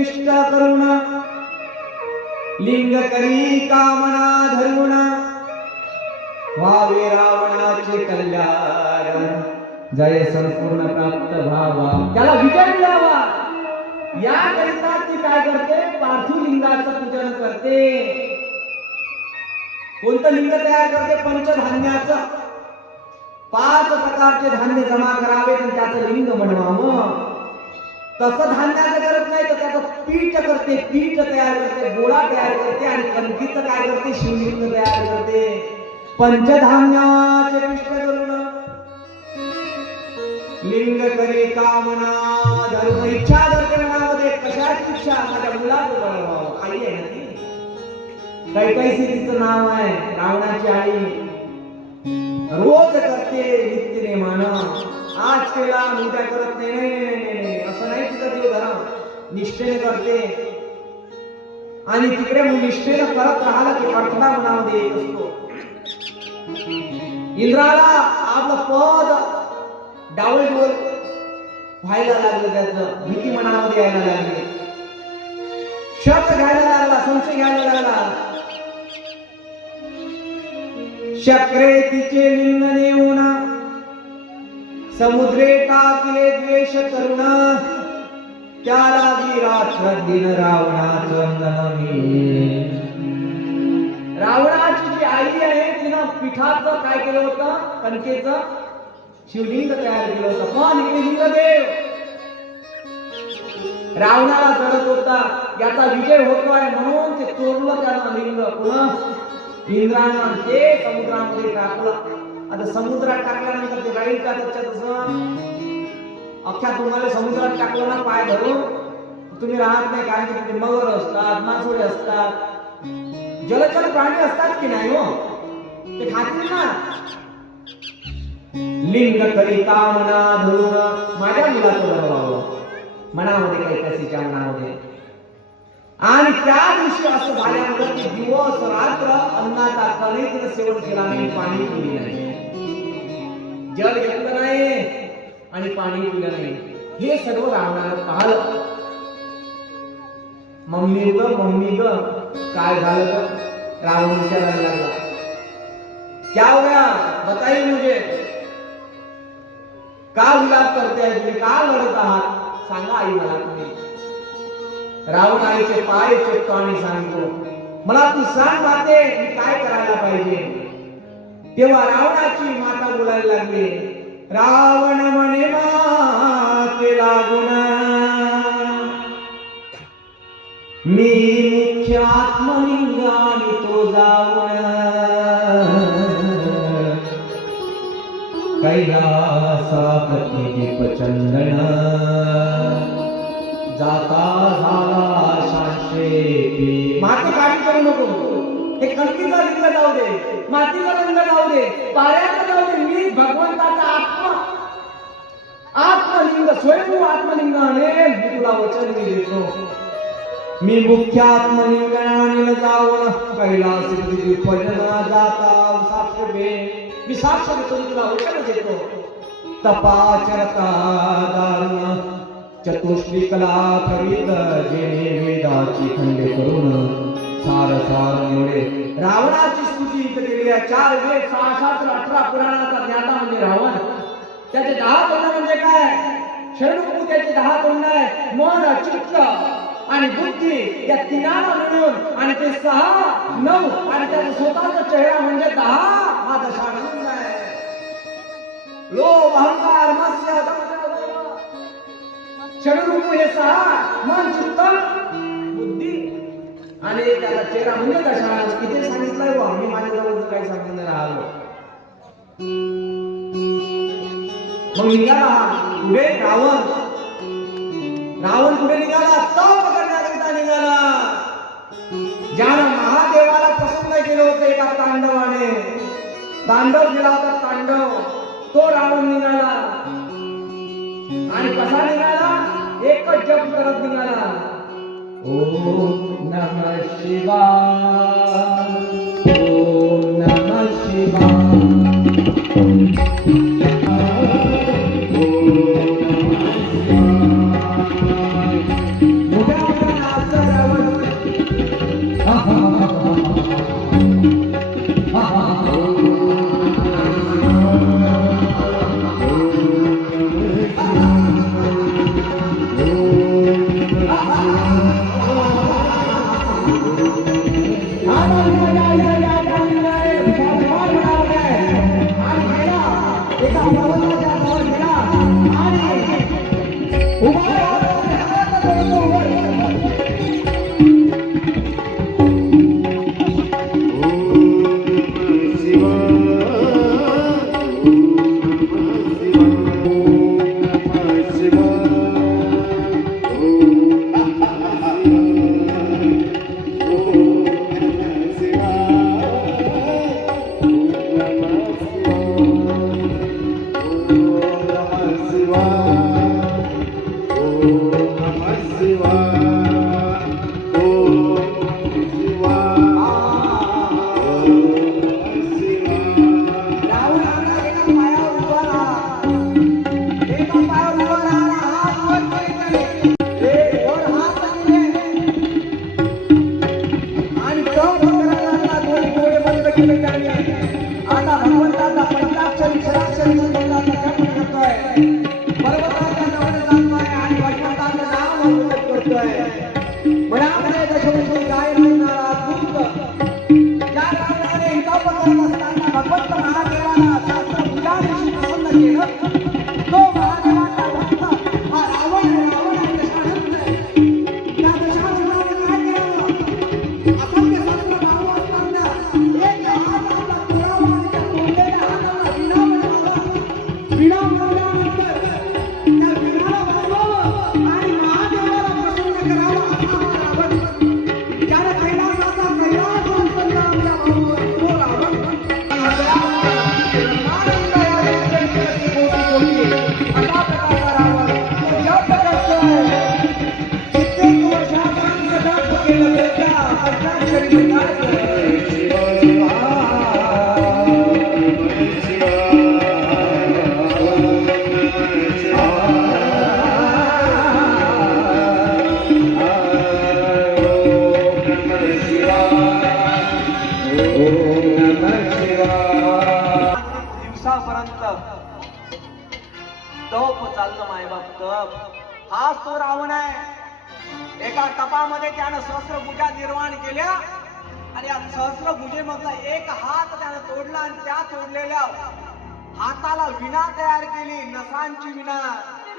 निष्ठ करुण लिंग करी कामना धरुण व्हावे रावणाचे कल्याण जय संपूर्ण प्राप्त व्हावा त्याला विजय मिळावा याकरिता ती काय करते पार्थिव लिंगाचं पूजन करते कोणतं लिंग तयार करते पंचधान्याचं 5 प्रकारचे धान्य जमा करावे आणि त्याचं लिंग बनवावं तसं धान्याचं करत नाही तर त्याचं पीठ करते पीठ तयार करते गोळा तयार करते आणि कणकीचं काय करते शिवलिंग तयार करते पंचधान्याचे पिष्ट करून लिंग करे कामना धरून इच्छा धरते मनामध्ये कशाची इच्छा माझ्या मुलाचं बनवावं आई आहे ना ती कैकसी तिचं नाव आहे रावणाची आई रोज करते नित्य नेमान आज केला उद्या करत नाही असं नाही तिचं देव धर्म निष्ठेने करते आणि तिकडे निष्ठेने करत राहिला की अडथळा मनामध्ये येत असतो इंद्राला आपलं पद डावलडोल व्हायला लागलं त्याचं भीती मनामध्ये यायला लागली शक घ्यायला लागला संशय घ्यायला लागला शक्रे तिचे लिंग नेऊन समुद्रे टाकले द्वेष करुण त्याला रात्र दिन रावणाचं नमी रावणाची जी आई आहे तिनं पिठाचं काय केलं होतं कणकेचं शिवलिंग तयार केलं होतं पण इकडे लिंगदेव रावणाला जडत होता याचा विजय होतोय म्हणून ते चोरलं त्यानं लिंग पुन्हा इंद्रानं ते समुद्रामध्ये टाकलं आता समुद्रात टाकल्यानंतर ते राहील का त्याच्यात अख्ख्या तुम्हाला समुद्रात टाकलं ना पाय धरून तुम्ही राहत नाही कारण की तिथे मगर असतात मासोळे असतात जलचर प्राणी असतात की नाही हो ते खातील ना लिंग करी कामना धरून माझ्या मुलाचं बनवावं मनामध्ये काही कशीच्या मनामध्ये आणि त्या दिवशी असं झाल्यानंतर की दिवस रात्र अन्नाचा कणही तिने सेवन केला नाही पाणी पिले नाही जल घेतलं नाही आणि पाणी पिलं नाही हे सर्व रावणानं पाहिलं मम्मी ग काय झालं रावण विचारायला लागला क्या हो गया बताइए मुझे का विलाप करते आहे तुम्ही का लढत आहात सांगा आई मला तुम्ही रावण आईचे पाय चेपतो आणि सांगतो मला तू सांग माते मी काय करायला पाहिजे तेव्हा रावणाची माता बोलायला लागली रावण म्हणे माते लागून मी मुख्य आत्मलिंग आणि तो जाऊन कैलासाप्रती दीप चंदन जाता झाला शांशे माती काढी करू नको हे कणकीचा लिंग जाऊ दे मातीचा लिंग जाऊ दे पाऱ्याचा जाऊ दे मी भगवंताचा आत्मलिंग स्वयंभू आत्मलिंग आणेल मी तुला वचन मी देतो मी मुख्य आत्मलिंग आणेल जाऊन कैलास भजना जाता साक्षे मी साक्ष देतो तुला वचन देतो तपाचरता दारुण चतुष्टी कला करीत जेणे वेदाची खंडे करून सार सार निवडे रावणाची स्तुती इथे केली आहे 4 वेद 6 शास्त्र 18 पुराणाचा ज्ञाता म्हणजे रावण त्याचे 10 तोंड म्हणजे काय षडरूप त्याचे 10 तोंड आहे मन चित्त आणि बुद्धी या तिघांना मिळून आणि ते 6 9 आणि त्याचा स्वतःचा चेहरा म्हणजे 10 हा दशानंद आहे लोभ अहंकार मत्स्य षडरूप हे 6 मन चित्त बुद्धी आणि त्याचा चेहरा म्हणजे दशानंद किती सांगितलंय वा मी माझ्याजवळ काही सांगून राहिलो मग निघाला पुढे रावण पुढे निघाला तप करण्याकरिता निघाला ज्यानं महादेवाला पसंत केलं होतं एका तांडवाने तांडव केला होता तांडव तो रावण निघाला आणि कसा निघाला एकच जप करत निघाला ओम नमः शिवाय ओम नमः शिवाय मोठ्या करतोय मनामध्ये दशमुखी गाय म्हणणारा दूत ज्या रावणाने हिताप करत असताना भगवंत महादेवाला शास्त्र पूजाविषयी प्रसन्न केलं तो महादेवाचा भक्त हा रावण आहे दशानंद आहे. त्या दशानंदाने काय केलं असंख्य शास्त्र नावं असताना एक हात आपला पुरावा आणि त्या तोडलेल्या हाताला विणा बनवावा. विणा बनवल्यानंतर त्या विणाला वाजवावं आणि महादेवाला प्रसन्न करावं असा हा रावण. ज्याने कैलासाचा कैलास उचलला आमच्या भाऊवर तो रावण. ब्रह्मानंद या जगदीश्वराची कोटी कोटी असा प्रकारचा रावण तो जप करतोय. कित्येक वर्षापासून जप केलं त्याच्या पंचाक्षरी मंत्राचं. दिवसापर्यंत तप चाललं मायबाप तप. हाच तो रावण आहे. एका तपामध्ये त्यानं सहस्रभुजा निर्माण केल्या आणि या सहस्रभुजेमधला एक हात त्यानं तोडला आणि त्या तोडलेल्या हाताला विणा तयार केली, नसांची विणा.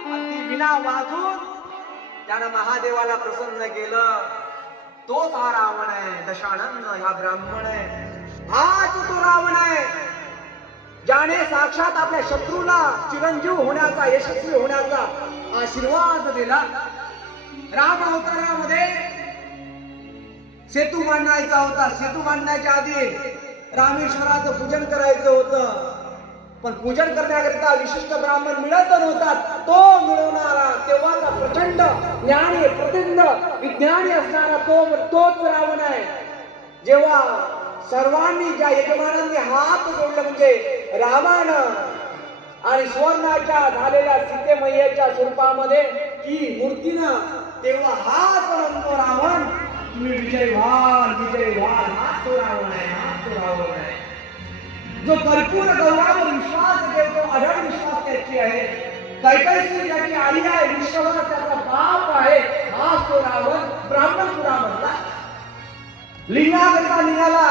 आणि ती विणा वाजून त्यानं महादेवाला प्रसन्न केलं. तोच हा रावण आहे. दशानंद हा ब्राह्मण आहे. हाच तो रावण आहे ज्याने साक्षात आपल्या शत्रूला चिरंजीव होण्याचा यशस्वी होण्याचा आशीर्वाद दिला. राम अवतारामध्ये सेतू बांधायचा होता. सेतू बांधण्याच्या आधी रामेश्वराचं पूजन करायचं होतं. पण पूजन करण्याकरिता विशिष्ट ब्राह्मण मिळत नव्हता. तो मिळवणारा तेव्हाचा प्रचंड ज्ञानी प्रचंड विज्ञानी असणारा तोच रावण आहे. जेव्हा सर्वांनी ज्या यजमानांनी हात जोडले म्हणजे रामानं आणि सुवर्णाच्या झालेल्या सीतेमय्याच्या स्वरूपामध्ये की मूर्तीनं, तेव्हा हात म्हणतो रावण तुम्ही विजय व्हाल विजय व्हाल. हाच तो रावण आहे. हाच तो रावण आहे जो भरपूर गौरावर विश्वास देतो. अढळ विश्वास त्याची आहे. कैकसी ज्याची आई आहे, विश्वास त्याचा बाप आहे. हाच तो रावण ब्राह्मण कुळामधला. लिंगाकरिता निघाला,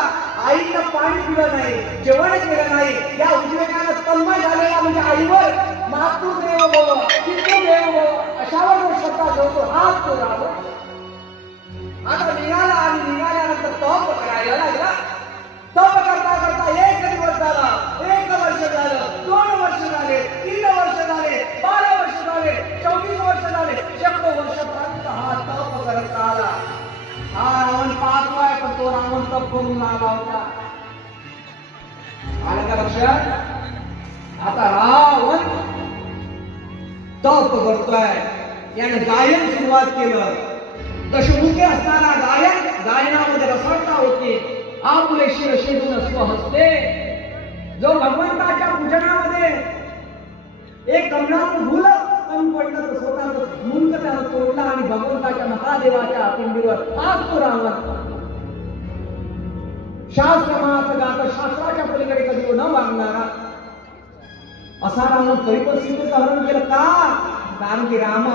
आईनं पाणी पिलं नाही, जेवण केलं नाही. या उद्योगानं तन्मय झालेला म्हणजे आईवर मातृदेव भव पितृदेव भव अशावर जो श्रद्धा ठेवतो हाच तो रावण. आता निघाला आणि निघाल्यानंतर तप करायला लागला. तप करता करता 1 दिवस झाला, 1 वर्ष झालं, 2 वर्ष झाले, 3 वर्ष झाले, 12 वर्ष झाले, 24 वर्ष झाले, 100 वर्षापर्यंत हा तप करत आला. हा रावण पाहतोय पण तो रावण तप करून आला होता. आलं का लक्षात? आता रावण तप करतोय. याने गायन सुरुवात केलं. दशमुखे असताना गायनामध्ये रसवता होती. आपुले शिर शेदून स्वहस्ते. जो भगवंताच्या पूजनामध्ये एक कमलाचं फुल कमी पडलं तर स्वतःच मुंड त्यानं तोडला आणि भगवंताच्या महादेवाच्या पिंडीवर हाच तो रावण. शास्त्र मात गात शास्त्राच्या पलीकडे कधी न वागणारा असा रावण तरी पण सीतेचं हरण केलं का? कारण की राम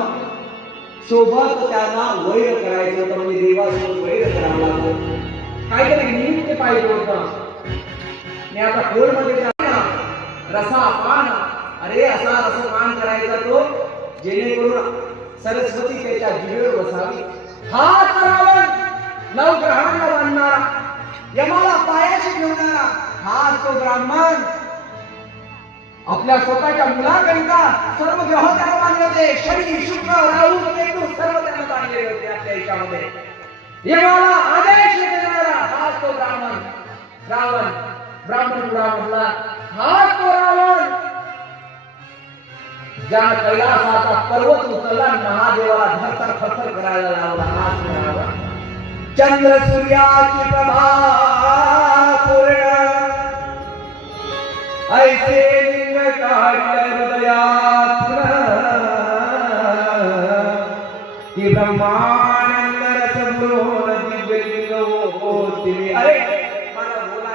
सोबत त्यांना वैर करायचं होतं. म्हणजे देवासोबत वैर करावं लागलं. काहीतरी निमित्त पाहिजे होतं. मी आता खोलमध्ये रसा पान, अरे असा रसपान करायचा तो जेणेकरून सरस्वती त्याच्या जिभेवर बसावी. हाच रावण नवग्रहांना बांधणारा, यमाला पायाशी ठेवणारा हाच तो ब्राह्मण. आपल्या स्वतःच्या मुलाकरिता सर्व ग्रह त्याला बांधले होते. शनी शुक्र राहू केतू सर्व त्याला बांधलेले होते आपल्या याच्यामध्ये. यमाला आदेश देणारा हाच तो ब्राह्मण. रावण ब्राह्मण कुळामधला हाच तो रावण ज्यानं कैलासाचा पर्वत उचलला आणि महादेवाला धरतर थरथर करायला लावला. हाच तो रावण. चंद्र सूर्याची प्रभा पूर्ण ऐसे लिंग काढले हृदयात की ब्रह्मानंद रस बोल दिव्य लिंग होती. अरे मला बोला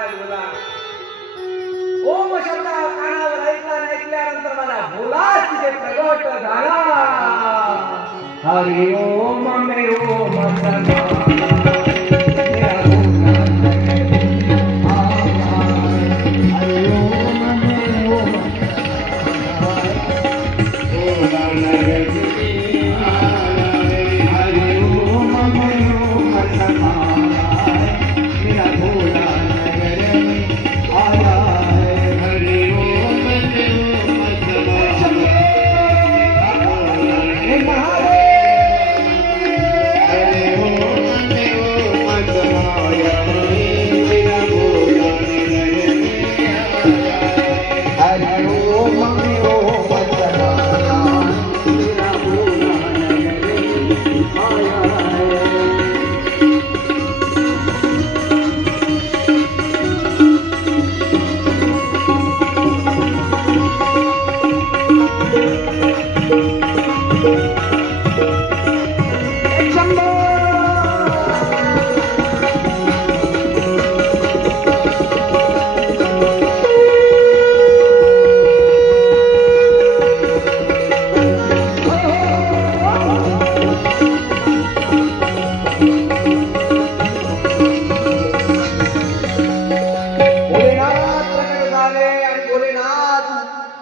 ओम शब्द कानावर ऐकल्यानंतर मला बोला तिथे प्रगट झाला. हरि ओम मे ओम सदा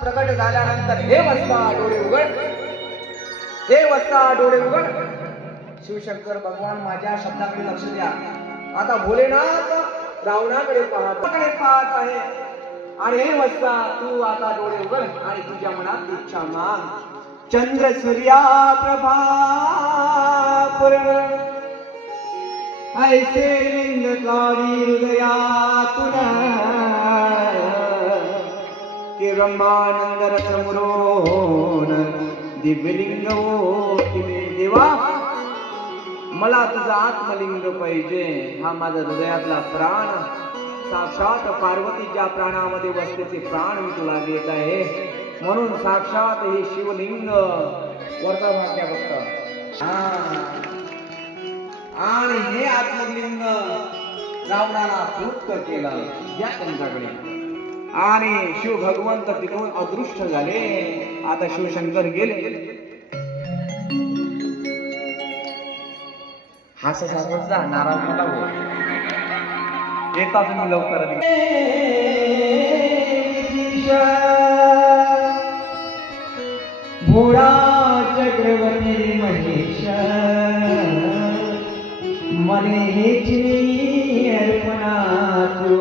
प्रकट झाल्यानंतर हे वस्ता डोळे उघड, हे वस्ता डोळे उघड. शिवशंकर भगवान माझ्या शब्दाकडे लक्ष द्या. आता भोलेनाथ रावणाकडे पाहत आहे आणि हे वस्ता तू आता डोळे उघड आणि तुझ्या मनात इच्छा माग. चंद्र सूर्या प्रभा ऐसे लिंगकारी हृदयातून कि ब्रह्मानंद रसमुरोन दिव्यलिंग ओटिले. देवा मला तुझा आत्मलिंग पाहिजे, हा माझा हृदयातला प्राण. साक्षात पार्वती ज्या प्राणामध्ये बसते ते प्राण मी तुला देत आहे, म्हणून साक्षात हे शिवलिंग वरचा भाग्या फक्त. आणि हे आत्मलिंग रावणाला तृप्त केलं या त्यांच्याकडे आणि शिव भगवंत तिथून अदृश्य झाले. आता शिवशंकर गेले. हास सांगत जा, नाराज नका हो, येता तुम्ही लवकर. भोळा चक्रवर्ती महेश मने हेची अर्पणा तू.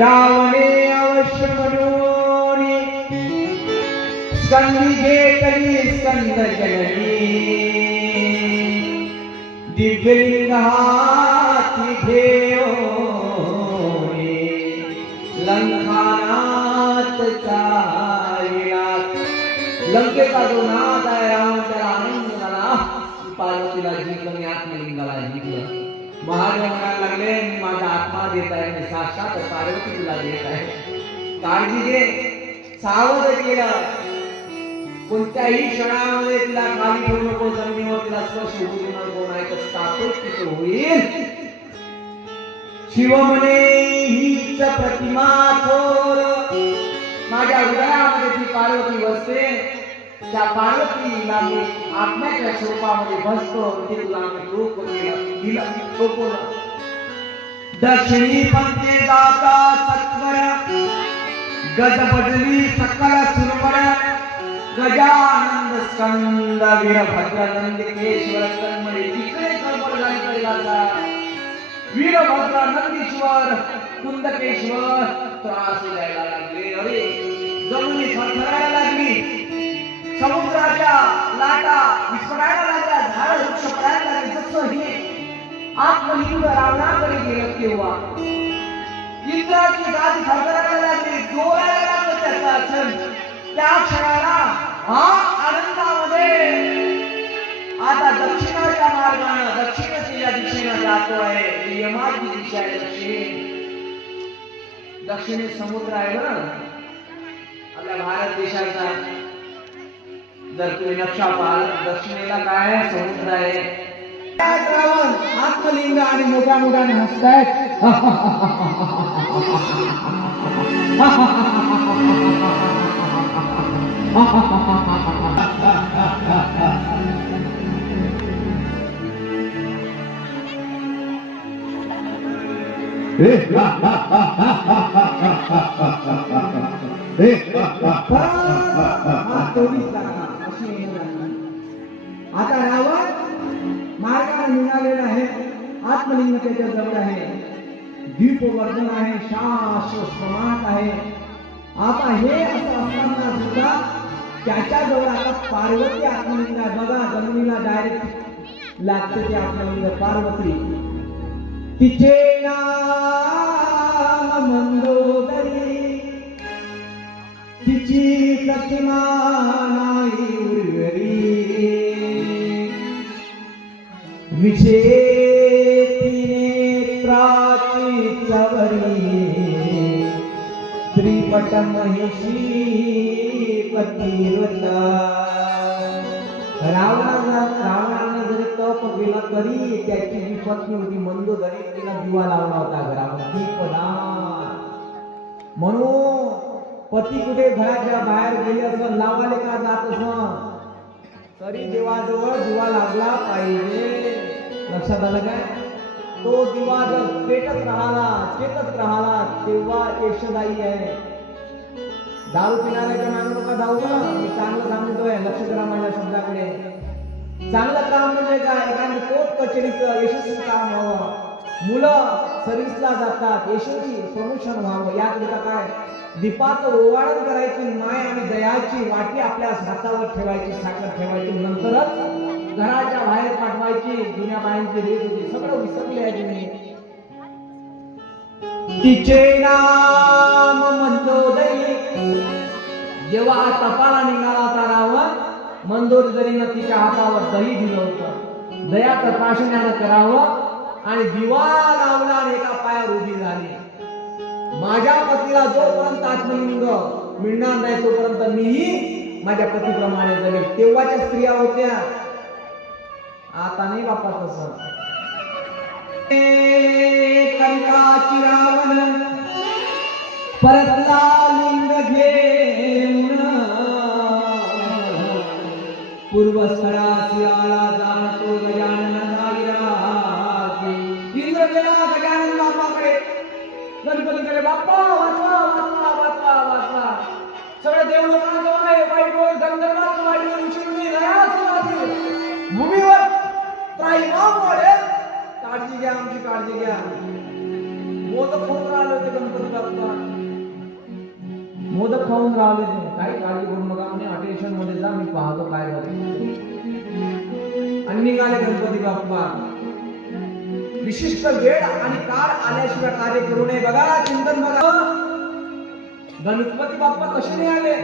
रावणे अवश्य म्हणून स्कंदी घेतली स्कंद जननी. दिव्यलिंग हाती घेऊन लंकानात चालला. लंकेचा जो नाद आहे रावण त्याला आनंद झाला. पार्वतीला जिंकलं आणि आत्मलिंगाला जिंकलं. महादेव म्हणायला लागले मी माझा आत्मा देत आहे, मी साक्षात पार्वती तुला देत आहे, काळजी घे. सावध केलं. कोणत्याही क्षणामध्ये तिला खाली ठेवू नको, जमिनीवर तिला स्पर्श होऊ नको, नाही तर स्थापित तिथं होईल. शिव म्हणे हीच प्रतिमा थोर, माझ्या हृदयामध्ये ती पार्वती बसते. त्या पार्वतीला मी आत्म्याच्या स्वरूपामध्ये बसतो. ते तुला मी रूप दिलं सोपवलं. दक्षिणी पंथे जाता सत्वर गज बजली सकल सुरवर. गजानंद स्कंद वीरभद्र नंदिकेश्वर कन्मळे तिकडे कळवळ लागली जाता. वीरभद्र नंदीश्वर कुंदकेश्वर त्रास द्यायला लागले. अरे जमिनी थरथरायला लागली. समुद्राच्या लाटा विस्फोटायला लागल्या. झाड वृक्ष पडायला लागले. जसं हे आत्मलिंग रावणाकडे गेलं तेव्हा इंद्राची गादी थरथरायला लागली. डोळ्याला लागलं त्याचा क्षण. त्या क्षणाला हा आनंदामध्ये आता दक्षिणाच्या मार्गाने दक्षिणेच्या दिशेने जातो आहे. यमाची दिशा आहे दक्षिण. दक्षिणेत समुद्र आहे बरं आपल्या भारत देशाचा. जर तुम्ही नक्षा पाहाल दक्षिणेला काय आहे, समुद्र आहे. रावण आत्मलिंग आणि मोठ्या मोठ्याने हसतायत. आता रावण मार्गाने निघालेला आहे, आत्मलिंगतेच्या जवळ आहे, दीपवर्धन आहे, शाश्वत प्रमाणात आहे. आता हे असं असताना सुद्धा त्याच्या जवळ आता पार्वती आत्मलिंग आहे. बघा जमिनीला डायरेक्ट लागते ते आत्मलिंग पार्वती. तिचे नाम मंदोदरी, तिची प्रतिमा नाही उर्वरी, विषे नेत्राची चवरी, त्रिपट महिषी पतिव्रता. रावणाने जरी तप केला तरी त्याची जी पत्नी होती मंदोदरी तिला दिवा लावला होता घरामध्ये, दीपदान. म्हणून पती कुठे घराच्या बाहेर गेले असं लावाले का जात असं तरी देवाजवळ दिवा लागला पाहिजे. लक्षात आलं काय? तो दिवा जर पेटत राहिला, चेतत राहिला तेव्हा यशदायी आहे. दारू पिणाऱ्याच्या मागणं का दारू का? मी चांगलं सांगतोय, लक्ष करा माझ्या शब्दाकडे. चांगलं काम म्हणजे काय? एखादी कोर्ट कचेरीचं यशस्वी काम व्हावं, मुलं सर्व्हिसला जातात, यशस्वी प्रमोशन व्हावं, याकरिता काय दीपाचं ओवाळण करायची, माय आणि दयाची वाटी आपल्या हातावर ठेवायची, साखर ठेवायची, नंतरच घराच्या बाहेर पाठवायची. जुन्या बायांची रीत होती, सगळं विसरले आहे तुम्ही. तिचे नाम मंदोदरी. जेव्हा तपाला निघाला होता रावण, मंदोदरीनं तिच्या हातावर दही दिलं होतं. दयाचं प्राशन्यानं करावं आणि दिवा लावला आणि एका पायावर उभी झाली. माझ्या पतीला जोपर्यंत आत्मलिंग मिळणार नाही तोपर्यंत मीही माझ्या पतीप्रमाणे जगेल. तेव्हाच्या स्त्रिया होत्या, आता नाही बापा तसं. कंकाची रावण परतला लिंग घेऊन, पूर्वस्थळासी आला जातो गजानन जागिराती. इंद्र गेला गजानन बापाकडे, गणपतीकडे, बाप्पा वाचवा वाचवा वाचवा वाचवा. सगळ्या देव लोकांना वाईट होईल, गंधर्वांचं वाईट होईल, विष्णूने दयाच भूमीवर त्राईमाम वाढेल. काळजी घ्या, आमची काळजी घ्या. मोदक खाऊन राहिले होते गणपती बाप्पा, मोदक खाऊन राहिले ते. काही काळजी करू नका म्हणे, अटेन्शन मध्ये जा, मी पाहतो काय झालं. आणि निघाले गणपती बाप्पा. विशिष्ट वेळ आणि काळ आल्याशिवाय कार्य करू नये. बघा चिंतन बघा, गणपती बाप्पा कसे नाही आले?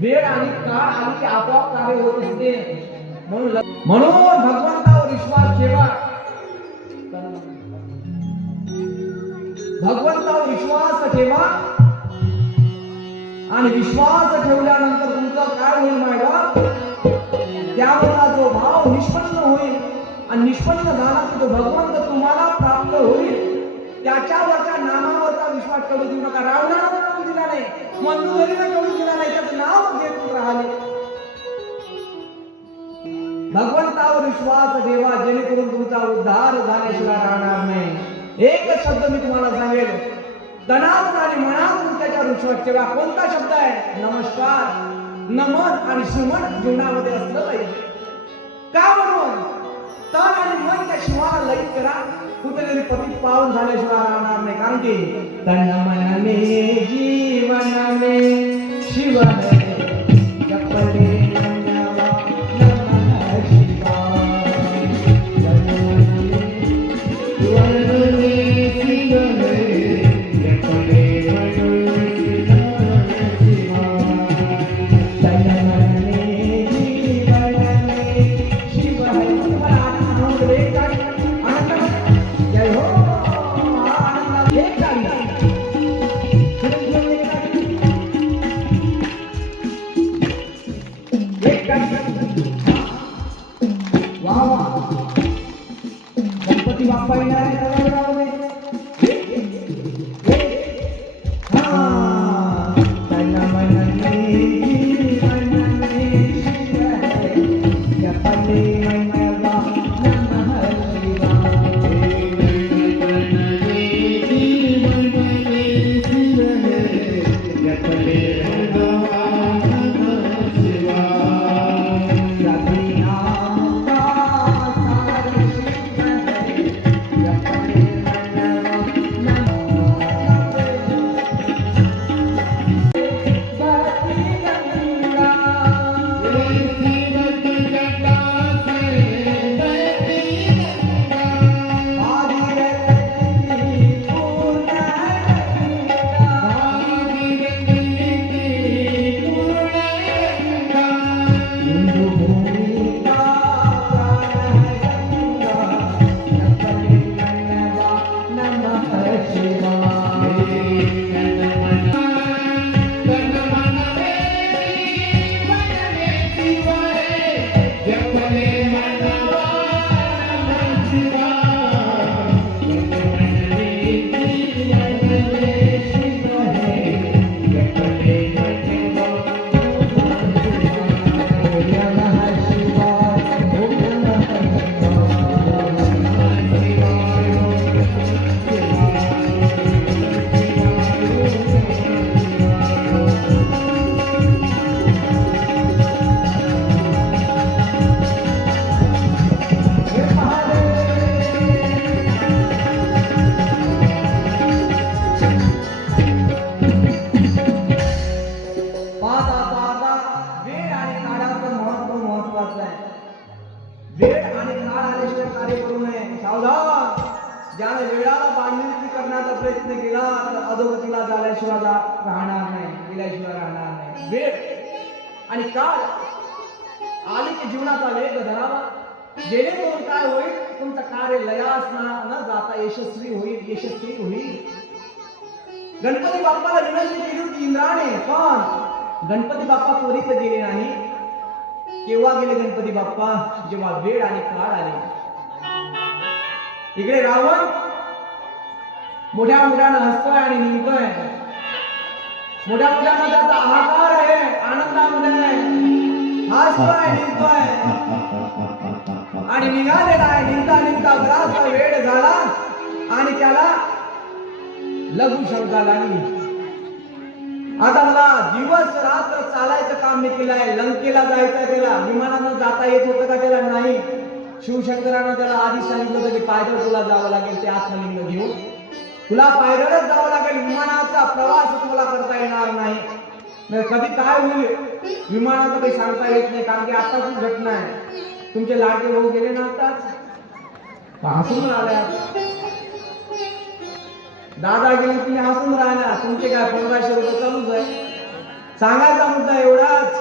वेळ आणि काळ आली की आपोआप कार्य होत असते. म्हणून भगवंतावर विश्वास ठेवा, भगवंतावर विश्वास ठेवा. आणि विश्वास ठेवल्यानंतर तुमचं काय होईल माहिती? त्यावरचा जो भाव निष्पन्न होईल आणि निष्पन्न झाला की तो भगवंत तुम्हाला प्राप्त होईल. त्याच्यावरच्या नामावरचा विश्वास करू देऊ नका. रावणाला करू दिला नाही, मंदोदरीला करू दिला नाही, त्याचं नाव घेत राहिले. भगवंतावर विश्वास ठेवा, जेणेकरून तुमचा उद्धार झाल्याशिवाय राहणार नाही. एक शब्द मी तुम्हाला सांगेल, तणाव आणि मनातून त्याच्यावर विश्वास ठेवा. कोणता शब्द आहे? नमस्कार. नमन आणि सुमन जीवनामध्ये असलं पाहिजे. का म्हणून? तन आणि मन त्या शिवाला लईत करा, कुठेतरी पती पावन झाल्याशिवाय राहणार नाही. कारण की तन मनाने जीवनाने शिव जपले वेळ आणि काळ आल्याशिवाय कार्य करू नये. सावधान. ज्याने वेळाला बांधणी करण्याचा प्रयत्न केला तर अधोगतीला झाल्याशिवाय राहणार नाही, गेल्याशिवाय राहणार नाही. वेळ आणि काळ आले की जीवनाचा वेग धरावा, जेणेकरून काय होईल, तुमचं कार्य लयास न जाता यशस्वी होईल. गणपती बाप्पाला विनंती केली होती इंद्राने, पण गणपती बाप्पा त्वरित गेले नाही. केव्हा गेले गणपती बाप्पा? जेव्हा वेळ आणि काळ आले. इकडे रावण मोठ्या मोठ्यानं हसतोय आणि निघतोय, मोठ्या मोठ्यानं त्याचा आहाकार आहे, आनंदामध्ये हसतोय, निघतोय आणि निघालेला आहे. निघता बराचसा वेळ झाला आणि त्याला लघु शंका लागली. आता मला दिवस रात्र चालायचं काम मी केलंय, लंकेला जायचंय, त्याला विमानानं जाता येत होतं का? त्याला नाही. शिवशंकरानं त्याला आधी सांगितलं होतं की पायदळ तुला जावं लागेल, ते आत्मलिंग घेऊन तुला पायदळच जावं लागेल, विमानाचा प्रवास तुला करता येणार नाही. कधी काय होईल विमानाचं काही सांगता येत नाही, कारण की आताच घटना आहे. तुमचे लाडके भाऊ गेले ना आताच, हसून राहिल्या. दादा गेले, तुम्ही हसून राहिल्या. तुमचे काय 1500 रुपये चालूच आहे. सांगायचा मुद्दा एवढाच,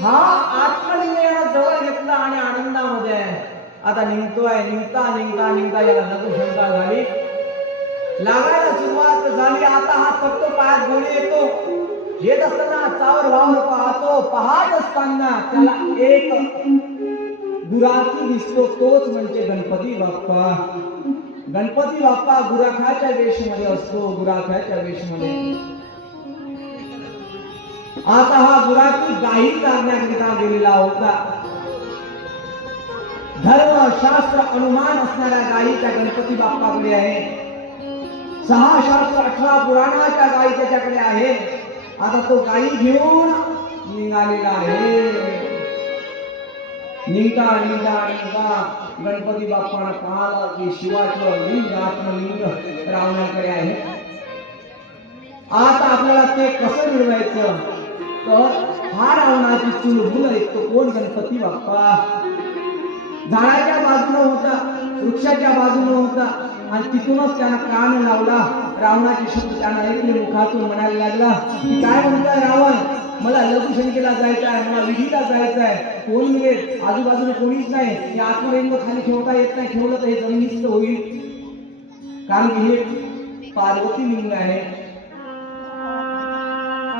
हा आत्मलिंग याला जवळ घेतला आणि आनंदामध्ये आहे. आता निघतोय, निघता याला लघु शंका झाली, लागायला सुरुवात झाली. आता हा फक्त पायात गोळी येतो, येत असताना चावर वावर पाहतो. पाहत असताना त्याला एक गुराखी दिसतो, तोच म्हणजे गणपती बाप्पा. गणपती बाप्पा गुराखाच्या वेशमध्ये असतो, गुराखाच्या वेशमध्ये. आता हा गुराखी गायी करण्याकरिता गेलेला होता. धर्म शास्त्र अनुमान असणाऱ्या गायी त्या गणपती बाप्पाकडे आहे. 6 शास्त्र 18 पुराणाच्या गायी त्याच्याकडे आहे. आता तो गायी घेऊन निघालेला आहे. निघता गणपती बाप्पाला पाहिलं की शिवाचं लिंग, आत्मलिंग रावणाकडे आहे. आता आपल्याला ते कसं मिळवायचं? तर हा रावणाची चुलबुल आहे, तो कोण? गणपती बाप्पा. झाडाच्या बाजूने होता, वृक्षाच्या बाजूने होता आणि तिथूनच त्यानं कान लावला. रावणाचे शब्द त्यानं ऐकले, मुखातून म्हणायला लागला की काय म्हणताय रावण, मला लघुशंकेला जायचं आहे, मला विधीला जायचं आहे. कोण मिळेल? आजूबाजूला कोणीच नाही. हे आत्मलिंग खाली ठेवता येत नाही, ठेवलं तर हे जमिनीस्त होईल, कारण की हे पार्वती लिंग आहे.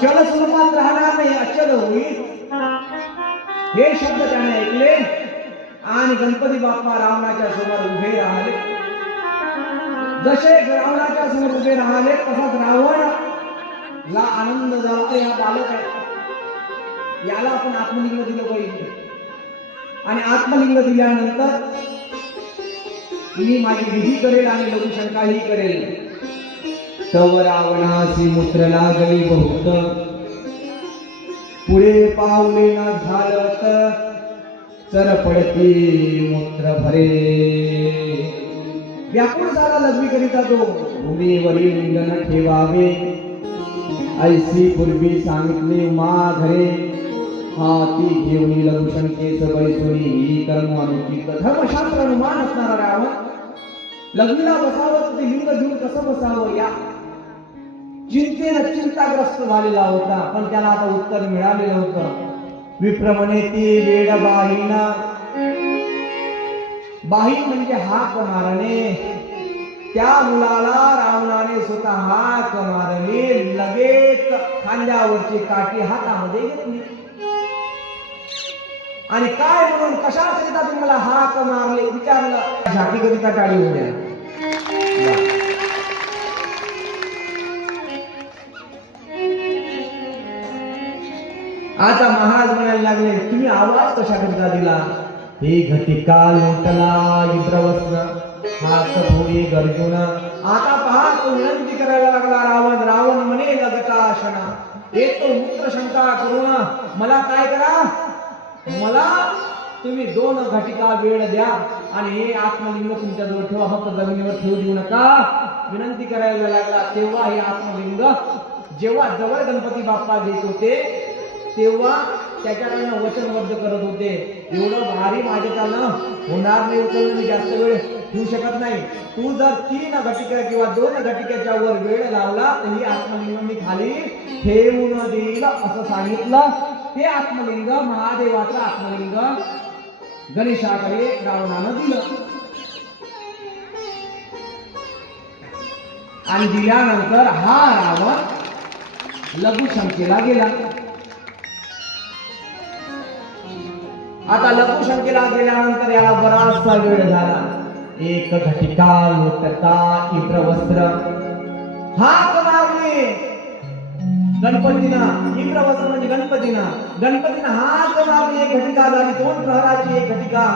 चल स्वरूपात राहणार नाही, अचल होईल. हे शब्द त्याने ऐकले आणि गणपती बाप्पा रावणाच्या समोर उभे राहिले. जसे रावणाच्या समोर उभे राहिले तसाच रावणला आनंद झाला. हा बालक आहे, याला आपण आत्मलिंग दिलं पाहिजे. आणि आत्मलिंग दिल्यानंतर मी माझी विधी करेल आणि लघुशंकाही करेल. तव रावणासी मूत्र लागली बहुत, पुढे पावले न झालत, चरपडती मूत्र भरे. व्याकुळ झाला लघवी करिता तो, भूमीवरील लिंगन ठेवावे, ऐसी पूर्वी सांगितले माघरे. हाती घेऊन लघुशंकेस बैसोनी ही कर्म अनुचित. धर्मशास्त्र अनुमान असणारा रावण लग्नीला बसावं, ते लिंग घेऊन कसं बसावं या चिंतेनं चिंताग्रस्त झालेला होता. पण त्याला आता उत्तर मिळालेलं होतं. विप्र म्हणे ती वेड बाहीना, बाहीन म्हणजे हाक मारणे. त्या मुलाला रावणाने स्वतः हाक मारली, लगेच खांद्यावरची काठी हातामध्ये घेतली. आणि काय म्हणून, कशाकरिता तुम्ही मला हाक मारले विचारलं. झाकीकरिता टाळी होत्या. आता महाराज म्हणायला लागले, तुम्ही आवाज कशाकरिता दिला? हे घटिका लोटला इब्रवस्न, हात फोडी गर्जुन. आता पहा, तो विनंती करायला लागला रावण. रावण म्हणे लगताशना, एक तो मूत्र शंका करून मला काय करा, मला तुम्ही 2 घटिका वेळ द्या आणि हे आत्मलिंग तुमच्याजवळ ठेवा, फक्त जमिनीवर ठेवू देऊ नका. विनंती करायला लागला. तेव्हा हे आत्मलिंग जेव्हा जवळ गणपती बाप्पा घेत होते तेव्हा त्याच्याकडनं वचनबद्ध करत होते. एवढं भारी माझ्याच्यानं होणार नाही, उचलणं मी जास्त वेळ ठेवू शकत नाही. तू जर 3 घटिका किंवा 2 घटिकेच्या वर वेळ लावला तर ही आत्मलिंग मी खाली ठेवून देईल असं सांगितलं. ते आत्मलिंग, महादेवाचं आत्मलिंग गणेशाकडे रावणानं दिलं. आणि दिल्यानंतर हा रावण लघुशंकेला गेला. आता लघुशंकेला गेल्यानंतर याला बराचसा वेळ झाला. 1 घटिका लोटता इंद्रवस्त्र हाक मारली गणपतीनं. इंद्रवस्त्र म्हणजे गणपतीनं हाक मारली. 1 घटिका झाली. 2 प्रहराची 1 घटिका.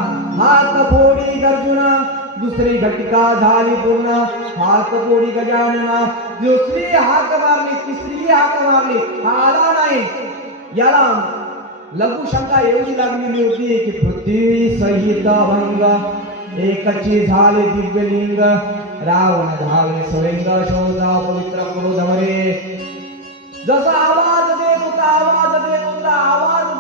हाक फोडी गर्जुना. दुसरी घटिका झाली पूर्ण. हाक फोडी गजानना. दुसरी हाक मारली. तिसरी हाक मारली. आला नाही. याला लघुशंका एवढी लागलेली होती की पृथ्वी सहित भंग. एकची झाले दिव्यलिंग. रावण धावे स्वयंग. शोधा पवित्र क्रोधवरे. जसा आवाज देत होता आवाज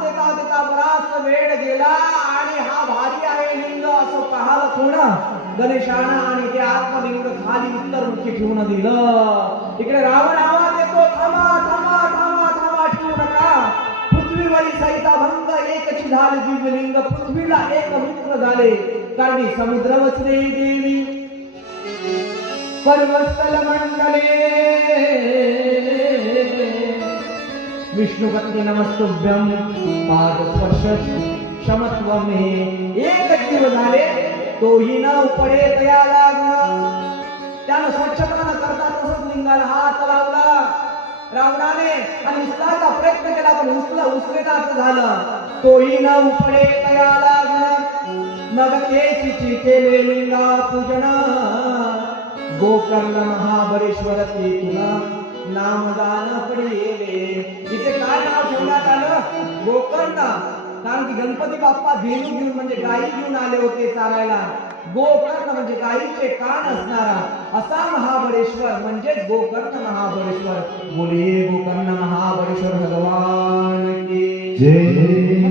देता बराच वेळ गेला आणि हा भारी आहे लिंग असं पाहायला थोडं गणेशानं आणि ते आत्मलिंग खाली उत्तरमुखी ठेवून दिलं. इकडे रावण आवाज देतो, थांबा थांबा थांबा थांबा, ठेवू नका. पृथ्वीवरील सहिता भंग. एकची झाले दिव्यलिंग. पृथ्वीला एक मित्र झाले. कारण समुद्र वसले देवी पर्वतल मंडले. विष्णुपत्नी नमस्तुभ्यं पादस्पर्श क्षमत्वं मे. एक जीव झाले तोही न उपडे तया लागून. त्यानं स्वच्छता न करता तसंच लिंगाला हात लावला रावणाने आणि उचलायचा प्रयत्न केला, पण उचलेनाच झालं. तोही न उपडे तया लागून. मग तेची केले लिंगा पूजन. गोकर्ण महाबळेश्वर ते तुला नाम दान पडेले. इथे काय नाव ठेवण्यात आलं? गोकर्ण. कारण की गणपती बाप्पा धेनू घेऊन म्हणजे गायी घेऊन आले होते चालायला. गोकर्ण म्हणजे गायीचे कान असणारा असा महाबळेश्वर म्हणजे गोकर्ण महाबळेश्वर. बोलिये गोकर्ण महाबळेश्वर भगवान की जय.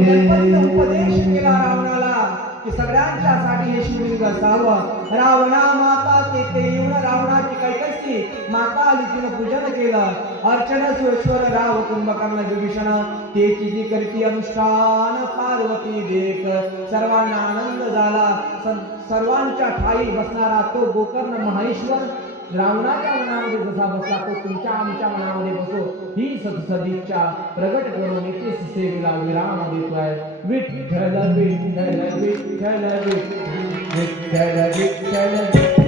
गणपतीने उपदेश केला रावणाला की सगळ्यांच्यासाठी हे शिवलिंग असावं. रावणा माता तेथे येऊन रावणाची काय कशी माता आली, तिनं पूजन केलं. अर्चन सुरेश्वर राव कुंभकर्ण विभीषण तेची जी करती अनुष्ठान पार्वती देख. सर्वांना आनंद झाला. सर्वांच्या ठाई बसणारा तो गोकर्ण महेश्वर रावणाच्या मनामध्ये जसा बसला तो तुमच्या आमच्या मनामध्ये बसो ही सदिच्छा प्रगट करून येथे सेवेला विराम देतोय. विठ्ठल विठ्ठल विठ्ठल विठ्ठल विठ्ठल विठ्ठल.